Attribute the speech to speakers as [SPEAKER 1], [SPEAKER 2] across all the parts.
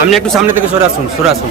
[SPEAKER 1] আপনি একটু সামনে থেকে সরে আসুন সরে আসুন।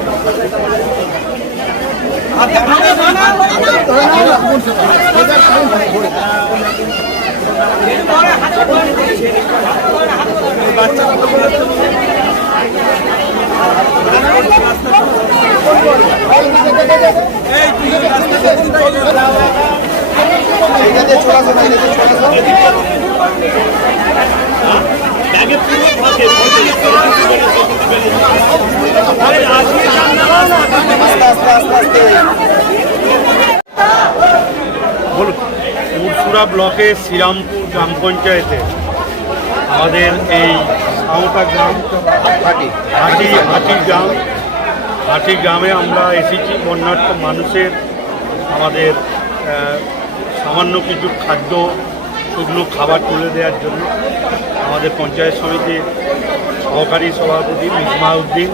[SPEAKER 2] এই তুই রাস্তা চলে যাও এই বলুন উরসুরা ব্লকে শ্রীরামপুর গ্রাম পঞ্চায়েতে আমাদের এই সাঁওতা গ্রাম হাটি। হাটি হাটি গ্রাম হাটি গ্রামে আমরা এসেছি। বন্যার্থ মানুষের আমাদের সামান্য কিছু খাদ্য শুকনো খাবার তুলে দেওয়ার জন্য আমাদের পঞ্চায়েত সমিতির সহকারী সভাপতি মিসমা উদ্দিন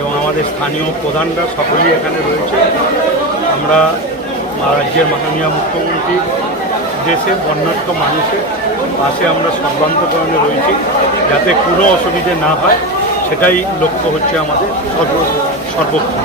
[SPEAKER 2] এবং আমাদের স্থানীয় প্রধানরা সকলেই এখানে রয়েছে। আমরা রাজ্যের মাননীয় মুখ্যমন্ত্রী দেশের বন্যার্থ মানুষের পাশে আমরা সর্বান্তকরণে রয়েছি, যাতে কোনো অসুবিধে না হয়, সেটাই লক্ষ্য হচ্ছে আমাদের সর্ব সর্বক্ষণ